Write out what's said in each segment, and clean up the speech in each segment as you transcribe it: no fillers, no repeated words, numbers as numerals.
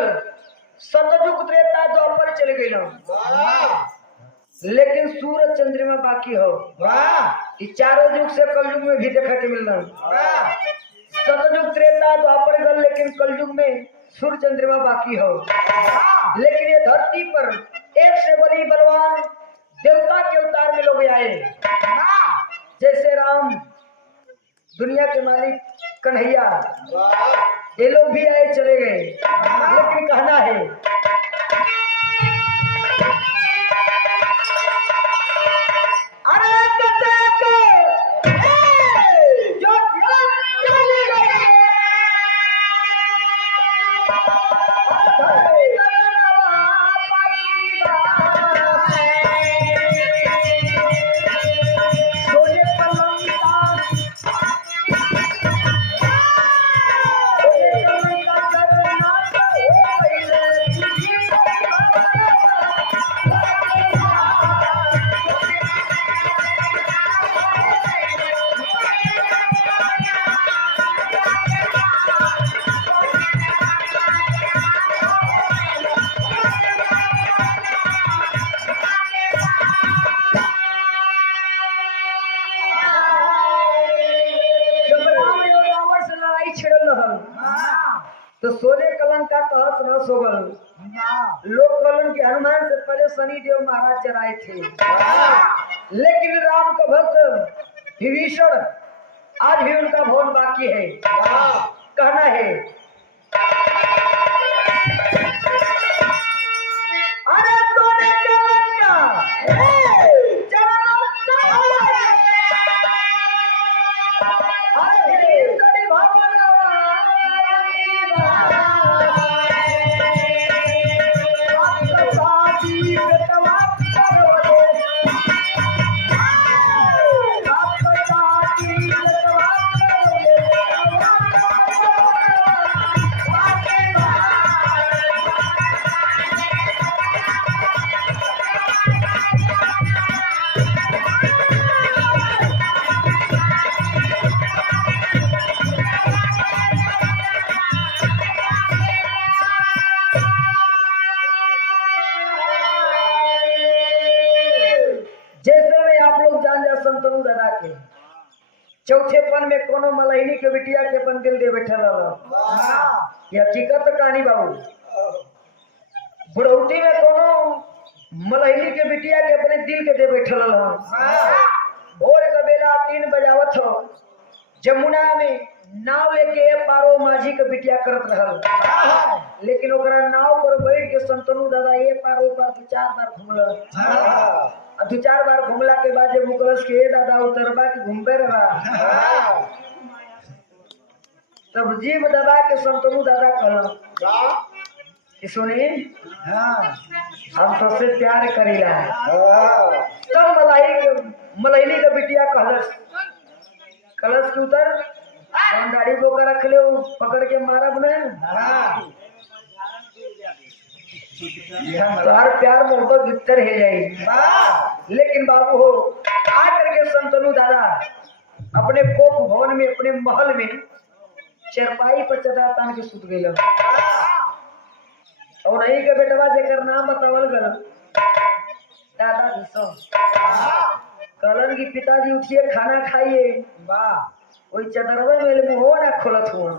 गल सतयुग त्रेता द्वापर चले गए लेकिन सूरज चंद्रमा बाकी हो। चारों युग से कलयुग में भी देखा के मिलना। सतयुग त्रेता द्वापर गल लेकिन कलयुग में सूर्य चंद्रमा बाकी हो। लेकिन ये धरती पर एक से बड़ी बलवान देवता के अवतार में लोग आए। जैसे राम दुनिया के मालिक कन्हैया ये लोग भी आए चले गए। लेकिन कहना है तो सोने कलन का तहस नहस हो गल। लोग कलन के हनुमान से पहले शनि देव महाराज चराए थे। लेकिन राम का भक्त विभीषण आज भी उनका भवन बाकी है। कहना है अरे सोने कलन का चौथेपन में कोनो मलहिनी के बिटिया के अपन दिल दे बैठल ये हकीकत कहानी बाबू। बुढ़ौती में कोनो मलहिनी के बिटिया के अपने दिल के दे बैठल भोर का बेला 3 बजावत हो जमुना में नाव लेके पारो माझी के बिटिया करत रहल। लेकिन ओकरा नाव पर बैठ के संतनु दादा ये पारो पार 4 बार घूमल। 2-4 बार घूमला के बाद जब मुकलस के दादा उतरबा के घूमबे रहा तब जीव दादा के संतनु दादा कहला कि सुनी हम तो से प्यार करीला। तब मलहिनी के बिटिया कहलस के उतर गाड़ी बोका रख ले पकड़ के मारब न तार प्यार मोहब्बत भीतर है जाएगी। लेकिन बाबू हो आकर के संतनु दादा अपने कोप भवन में अपने महल में चरपाई पर चदरा तान के सुत गए। और नहीं के बेटवा जेकर नाम बतावल गल दादा कलन की पिताजी उठिए खाना खाइए। वही चदरवे में मुँह ना खोलत हुआ।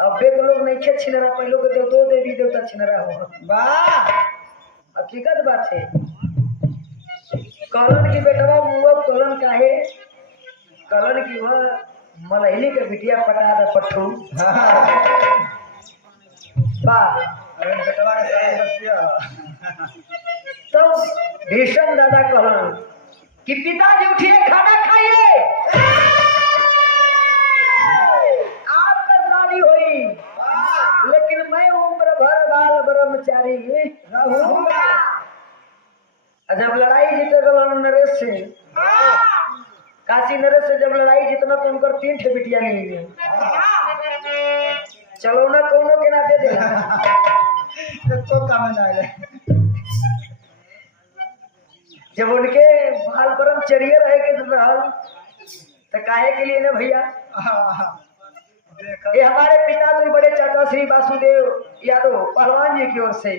अब बेक लोग नहीं खे छिनरा पहले के देवतो देवी देवता छिनरा हो। हकीकत बात है। कलन की बेटवा मुँह कलन का है कलन की वह मलहिनी के बिटिया पटा दे पट्टू तो भीषण दादा कहलन कि पिताजी उठिए खाना खाइए हुई। लेकिन मैं उम्र भर बाल ब्रह्मचारी रहूंगा। जब लड़ाई जीते नरेश से काशी नरेश से जब लड़ाई जीतना तो उनकर 3 ठे बिटिया नहीं हुई। चलो ना कोनो के नाते दे तो काम ना है। जब उनके बाल ब्रह्मचर्य रहे के रहल तो काहे के लिए ना भैया ये हमारे पिता तो बड़े चाचा श्री वासुदेव यादव पहलवान जी की ओर से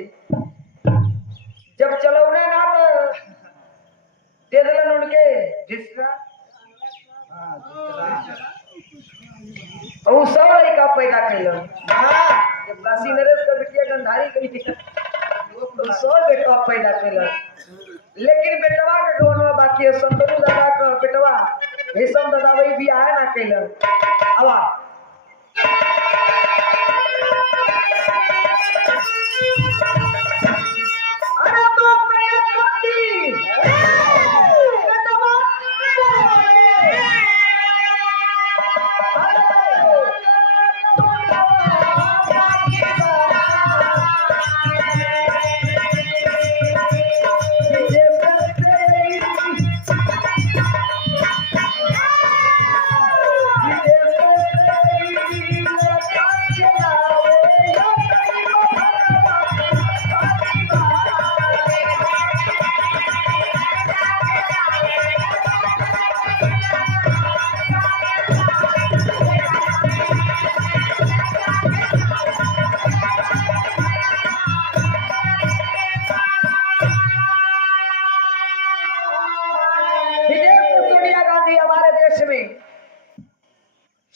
जब चलौने ना तो दे दिलन उनके जिसका और सब लड़का पैदा कैलन जब काशी नरेश का बिटिया गंधारी गई तो सब बेटा पैदा कैलन लेकिन बेटवा के गौनवा बाकी है संतनु दादा का बेटवा भीषम दादा वही भी आया ना कैलन आवा अरे तो मैं सोती बेटवा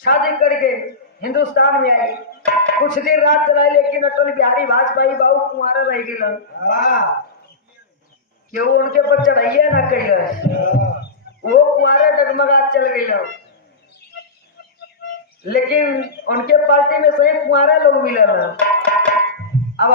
शादी करके हिंदुस्तान में आई कुछ दिन रात चलाई लेकिन अटल बिहारी वाजपेयी बाबू कुंवारा रह गए क्यों उनके पर चढ़ाइया ना कैल वो कुंवारे डगमगा चल गए लेकिन उनके पार्टी में सही कुंवारा लोग मिलल अब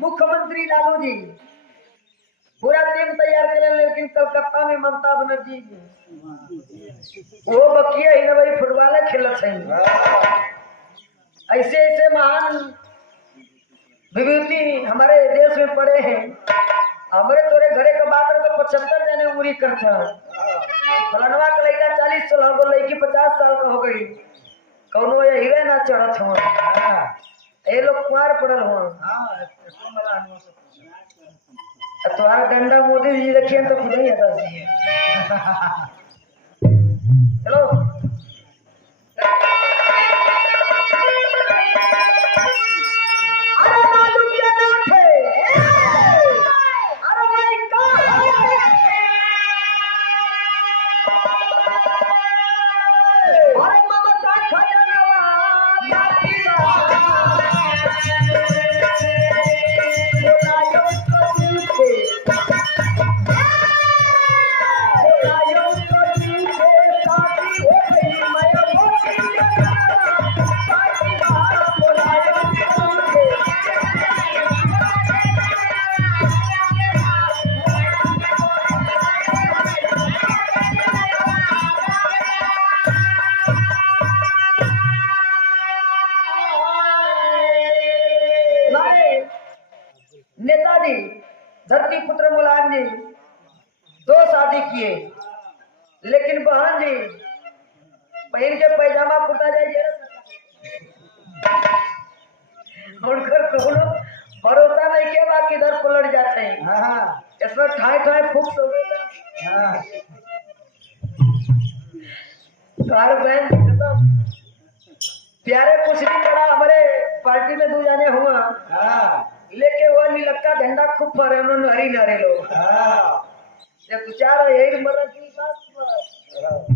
मुख्यमंत्री लालू जी पूरा टीम तैयार कर लेकिन कलकत्ता में ममता बनर्जी वो बकिया ही ना भाई फुटबॉल खेलत है ऐसे ऐसे महान विभूति हमारे देश में पड़े हैं हमारे तोरे घरे का बात तो 75 जने उम्र करता फलनवा का लड़का 40 साल हो गई लड़की 50 साल का हो गई कौनो ये हीरे ना चढ़त हुआ ये लोग कुमार पड़ल हुआ तुम्हारा डंडा मोदी जी रखिए तो खुद ही आता चलो अरे मालूम क्या नाम है अरे भाई अरे मामा का खजाना नेताजी धरती पुत्र मुलायम जी 2 शादी किए लेकिन बहन जी पहन के पैजामा कुर्ता जाइए उनकर कोनो भरोसा नहीं के बाद किधर पलट जाते हैं इसमें ठाई ठाई फूक हो गया प्यारे कुछ दिन बड़ा हमारे पार्टी में 2 जाने हुआ लेके वो नीलक्का झंडा खूब फरे उन्होंने हरी नारे लोग जब 2-4 यही मरद की बात